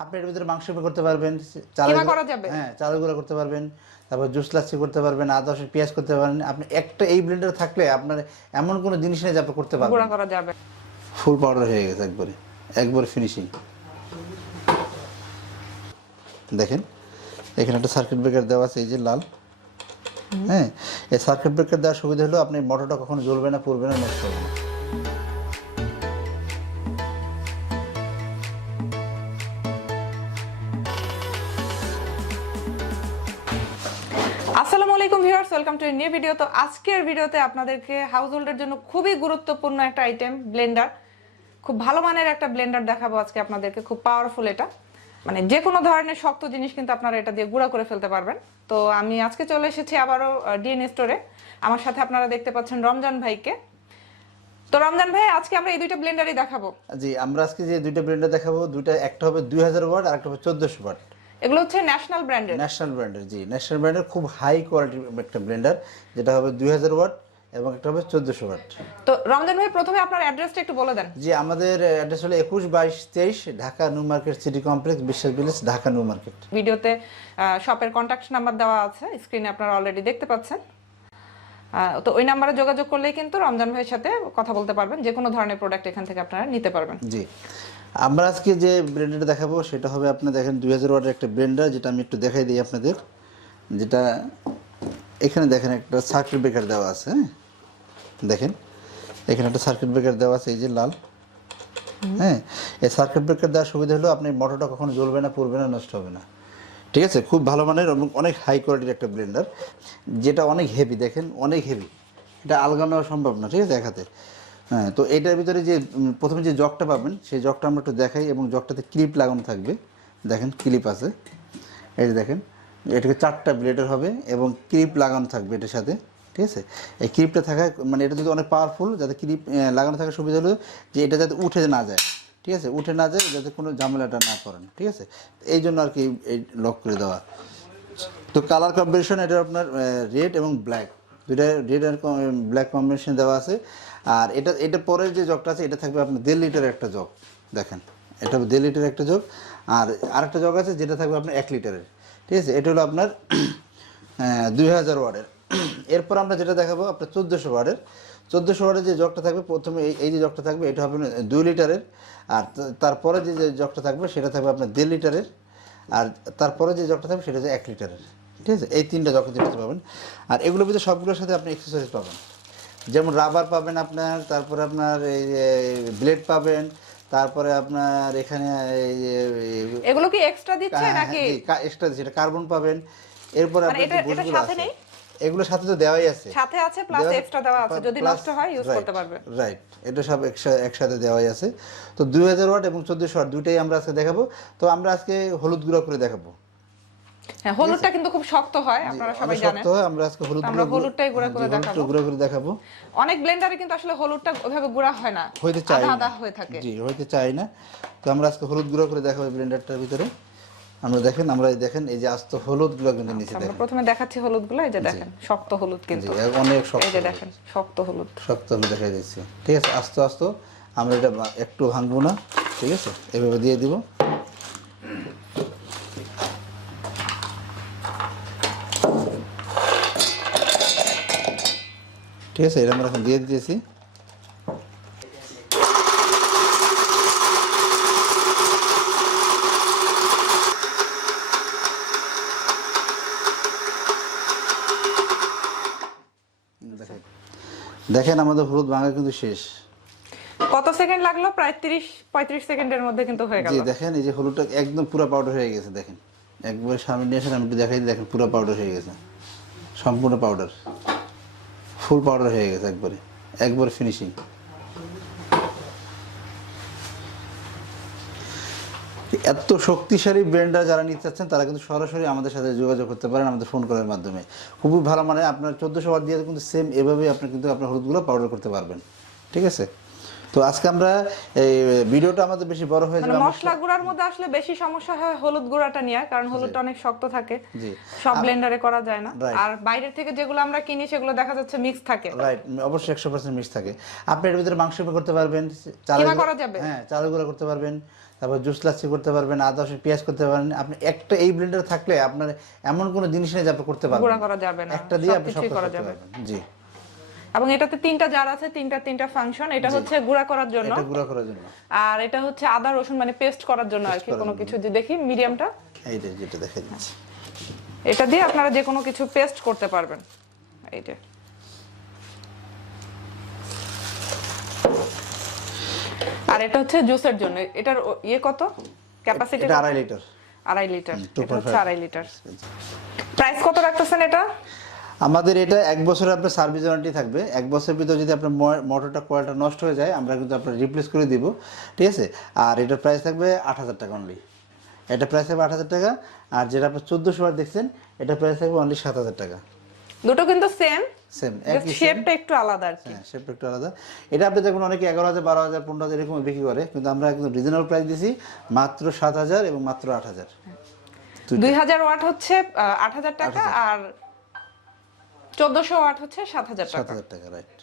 আপনি এর ভিতরে মাংস করতে পারবেন, কিমা করা যাবে। হ্যাঁ চালের গুঁড়া করতে পারবেন, তারপর জুস লাচ্ছি করতে পারবেন, আদা রসুন পেঁয়াজ করতে পারবেন। আপনি একটা এই ব্লেন্ডার থাকলে আপনার এমন কোনো জিনিস নেই যে আপনি করতে পারবেন। গুঁড়া করা যাবে। ফুল পাউডার হয়ে গেছে একবারে ফিনিশিং। দেখেন এখানে একটা সার্কিট ব্রেকার দেওয়া আছে, এই যে লাল। হ্যাঁ, এই সার্কিট ব্রেকার দেওয়ার সুবিধা হলো আপনি মোটরটা কখনো জ্বলবে না, পুড়বে না, নষ্ট হবে না। আসসালামু আলাইকুম viewers, welcome to new video. তো আজকের ভিডিওতে আপনাদেরকে হাউস হোল্ডের জন্য খুবই গুরুত্বপূর্ণ একটা আইটেম, ব্লেন্ডার। খুব ভালো মানের একটা ব্লেন্ডার দেখাবো আজকে আপনাদেরকে, খুব পাওয়ারফুল এটা। মানে যে কোনো ধরনের শক্ত জিনিস কিন্তু আপনারা এটা দিয়ে গুঁড়া করে ফেলতে পারবেন। তো আমি আজকে চলে এসেছি আবারও ডিএনএ স্টোরে। আমার সাথে আপনারা দেখতে পাচ্ছেন রমজান ভাইকে। তো রমজান ভাই, আজকে আমরা এই দুইটা ব্লেন্ডারই দেখাবো। জি, আমরা আজকে যে দুইটা ব্লেন্ডার দেখাবো, দুইটা একটা হবে 2000 ওয়াট আর একটা হবে 1400 ওয়াট। এগুলো হচ্ছে ন্যাশনাল ব্র্যান্ডের। ন্যাশনাল ব্র্যান্ডের, জি ন্যাশনাল ব্র্যান্ডের খুব হাই কোয়ালিটির একটা ব্লেন্ডার, যেটা হবে 2000 ওয়াট এবং একটা হবে 1400 ওয়াট। তো রমজান ভাই, প্রথমে আপনার অ্যাড্রেসটা একটু বলে দেন। জি, আমাদের অ্যাড্রেস হলো 21-22-23 Dhaka new market city complex, বিশ্বাস ভিলেজ, ঢাকা নিউ মার্কেট। ভিডিওতে শপের কন্ট্যাক্ট নাম্বার দেওয়া আছে, স্ক্রিনে আপনারা অলরেডি দেখতে পাচ্ছেন। তো ওই নাম্বারে যোগাযোগ করলেই কিন্তু রমজান ভাইয়ের সাথে কথা বলতে পারবেন, যে কোনো ধরনের প্রোডাক্ট এখান থেকে আপনারা নিতে পারবেন। জি, আমরা আজকে যে ব্লেন্ডারটা দেখাবো সেটা হবে, আপনার দেখেন 2000 ওয়াটের একটা ব্লেন্ডার, যেটা আমি একটু দেখাই দিই আপনাদের। যেটা এখানে দেখেন একটা সার্কিট ব্রেকার দেওয়া আছে। হ্যাঁ, দেখেন এখানে একটা সার্কিট ব্রেকার দেওয়া আছে, এই যে লাল। হ্যাঁ, এই সার্কিট ব্রেকার দেওয়ার সুবিধা হলো আপনি মোটরটা কখনো জ্বলবে না, পুড়বে না, নষ্ট হবে না। ঠিক আছে, খুব ভালো মানের এবং অনেক হাই কোয়ালিটির একটা ব্লেন্ডার, যেটা অনেক হেভি। দেখেন অনেক হেভি, এটা আলগানো সম্ভব না। ঠিক আছে, এক হাতে। হ্যাঁ, তো এটার ভিতরে যে প্রথমে যে জগটা পাবেন, সেই জগটা আমরা একটু দেখাই, এবং জগটাতে ক্লিপ লাগানো থাকবে। দেখেন ক্লিপ আছে, এই যে দেখেন, এটাকে 4টা ব্লেডের হবে এবং ক্লিপ লাগানো থাকবে এটার সাথে। ঠিক আছে, এই ক্লিপটা থাকা মানে এটা যদি অনেক পাওয়ারফুল, যাতে ক্লিপ লাগানো থাকার সুবিধা হলো যে এটা যাতে উঠে না যায়। ঠিক আছে, উঠে না যায়, যাতে কোনো ঝামেলাটা না করেন। ঠিক আছে, এই জন্য আর কি এই লক করে দেওয়া। তো কালার কম্বিনেশন এটা আপনার রেড এবং ব্ল্যাক, দুইটা রেড আর ব্ল্যাক কম্বিনেশন দেওয়া আছে। আর এটা পরের যে জগটা আছে, এটা থাকবে আপনার 1.5 লিটারের একটা জগ। দেখেন এটা হবে 1.5 লিটারের একটা জগ। আর আরেকটা জগ আছে যেটা থাকবে আপনার 1 লিটারের। ঠিক আছে, এটা হলো আপনার 2000 ওয়াটের। এরপর আমরা যেটা দেখাবো আপনার 1400 ওয়াটের। 1400 ওয়াটের যে জগটা থাকবে, প্রথমে এই যে জগটা থাকবে, এটা হবে 2 লিটারের। আর তারপরে যে জগটা থাকবে সেটা থাকবে আপনার 1.5 লিটারের। আর তারপরে যে জগটা থাকবে সেটা হচ্ছে 1 লিটারের। ঠিক আছে, এই 3টা জগ দেখতে পাবেন। আর এগুলোর ভিতরে সবগুলোর সাথে আপনি অ্যাক্সেসরিজ পাবেন, যেমন রাবার পাবেন আপনার, তারপরে আপনার এই ব্লেড পাবেন, তারপরে আপনার এখানে এগুলো কি এক্সট্রা দিচ্ছে নাকি? এক্সট্রা দিচ্ছে, এটা কার্বন পাবেন। এরপর মানে আপনার এটা সাথে নেই, এগুলোর সাথে তো দেওয়াই আছে, সাথে আছে প্লাস এক্সট্রা দেওয়া আছে, যদি নষ্ট হয় ইউজ করতে পারবে। রাইট, এটা সব একসাথে দেওয়াই আছে। তো 2000 ওয়াট এবং 1400 ওয়াট দুইটাই আমরা আজকে দেখাবো। তো আমরা আজকে হলুদ গুঁড়া করে দেখাবো। হ্যাঁ, হলুদটা কিন্তু খুব শক্ত হয়, আপনারা সবাই জানেন। আমরা আজকে আমরা হলুদটাই গুঁড়া করে দেখাবো। অনেক ব্লেন্ডারে কিন্তু আসলে হলুদটা ওইভাবে গুঁড়া হয় না, হইতে চাই আধা না, আধা হয়ে থাকে। জি হইতে চাই না। তো আমরা আজকে হলুদ গুঁড়া করে দেখাবো ব্লেন্ডারটার ভিতরে। আমরা দেখেন, আমরা দেখেন এই যে আস্ত হলুদ গুলো কিন্তু নিচে আমরা দেখেন। প্রথমে দেখাচ্ছি হলুদগুলো, এই যে দেখেন শক্ত হলুদ, কিন্তু অনেক শক্ত, এই যে দেখেন শক্ত হলুদ, শক্ত হলুদ দেখা যাচ্ছে। ঠিক আছে, আস্তে আস্তে আমরা এটা একটু ভাঙবো না। ঠিক আছে, এভাবে দিয়ে দিব। ঠিক আছে, এটা আমরা এখন দিয়ে দিতেছি। দেখেন আমাদের হলুদ ভাঙা কিন্তু শেষ। কত সেকেন্ড লাগলো? প্রায় 30-35 সেকেন্ডের মধ্যে কিন্তু হয়ে গেল। জি, দেখেন এই যে হলুদটা একদম পুরো পাউডার হয়ে গেছে। দেখেন একবার সামনে নিয়ে আসেন, আমি একটু দেখাই দিই। দেখেন পুরো পাউডার হয়ে গেছে, সম্পূর্ণ পাউডার, ফুল পাউডার হয়ে গেছে, একবারে ফিনিশিং। এত শক্তিশালী ব্লেন্ডার যারা নিতে চাচ্ছেন, তারা কিন্তু সরাসরি আমাদের সাথে যোগাযোগ করতে পারেন আমাদের ফোন কলের মাধ্যমে। খুবই ভালো, মানে আপনার 1400 ওয়াট দিয়ে কিন্তু সেম এভাবেই আপনি কিন্তু আপনার হলুদগুলো পাউডার করতে পারবেন। ঠিক আছে, তো আজকে আমরা এই ভিডিওটা আমাদের বেশি বড় হয়ে মানে যাবে মশলা গুঁড়ার মধ্যে আসলে বেশি সমস্যা হয় হলুদ গুঁড়াটা নিয়ে, কারণ হলুদটা অনেক শক্ত থাকে, জি সব ব্লেন্ডারে করা যায় না। Right. আর বাইরের থেকে যেগুলো আমরা কিনি সেগুলো দেখা যাচ্ছে মিক্স থাকে। রাইট, অবশ্যই 100% মিক্স থাকে। আপনি এর ভিতরে মাংস করতে পারবেন, কিমা করা যাবে। হ্যাঁ চালের গুঁড়া করতে পারবেন, তারপর জুস লাচ্ছি করতে পারবেন, আদা রসুন পেঁয়াজ করতে পারবেন। আপনি একটা এই ব্লেন্ডার থাকলে আপনার এমন কোনো জিনিস নেই যে আপনি করতে পারবেন গুঁড়া করা যাবে না, একটা দিয়ে আপনি সব সবকিছুই কাজ করা করতে যাবে। পারবেন। জি এবং এটাতে 3টা জার আছে, তিনটা ফাংশন। এটা হচ্ছে গুঁড়া করার জন্য, এটা গুঁড়া করার জন্য, আর এটা হচ্ছে আদা রসুন মানে পেস্ট করার জন্য আর কি। কোনো কিছু যে দেখি মিডিয়ামটা, এইটা যেটা দেখা দিচ্ছি, এটা দিয়ে আপনারা যে কোনো কিছু পেস্ট করতে পারবেন। এইটা আর এটা হচ্ছে জুসের জন্য। এটার ইয়ে কত ক্যাপাসিটি? এটা 2.5 লিটার। 2.5 লিটার। এটা হচ্ছে 2.5 লিটার। আচ্ছা। প্রাইস কত রাখতেছেন এটা? আমাদের এটা 1 বছরের আপনার সার্ভিস ওয়ারেন্টি থাকবে। 1 বছরের ভিতরে যদি আপনার মোটরটা কয়েলটা নষ্ট হয়ে যায় আমরা কিন্তু আপনার রিপ্লেস করে দিব, ঠিক আছে। আর এটার প্রাইস থাকবে 8,000 টাকা অনলি। এটা প্রাইস থাকবে 8,000 টাকা। আর যেটা আপনি 1400 ওয়াট দেখছেন এটা প্রাইস থাকবে অনলি 7,000 টাকা। দুটো কিন্তু সেম, সেম জাস্ট শেপটা একটু আলাদা আর কি। হ্যাঁ, শেপটা একটু আলাদা। এটা আপনি দেখুন অনেকে 11,000 12,000 15,000 এরকম বিক্রি করে, কিন্তু আমরা একদম রিজনেবল প্রাইস দিছি মাত্র 7,000 এবং মাত্র 8,000। 2000 ওয়াট হচ্ছে 8,000 টাকা, আর 1400 ওয়াট হচ্ছে 7,000 টাকা। 7,000 টাকা, রাইট।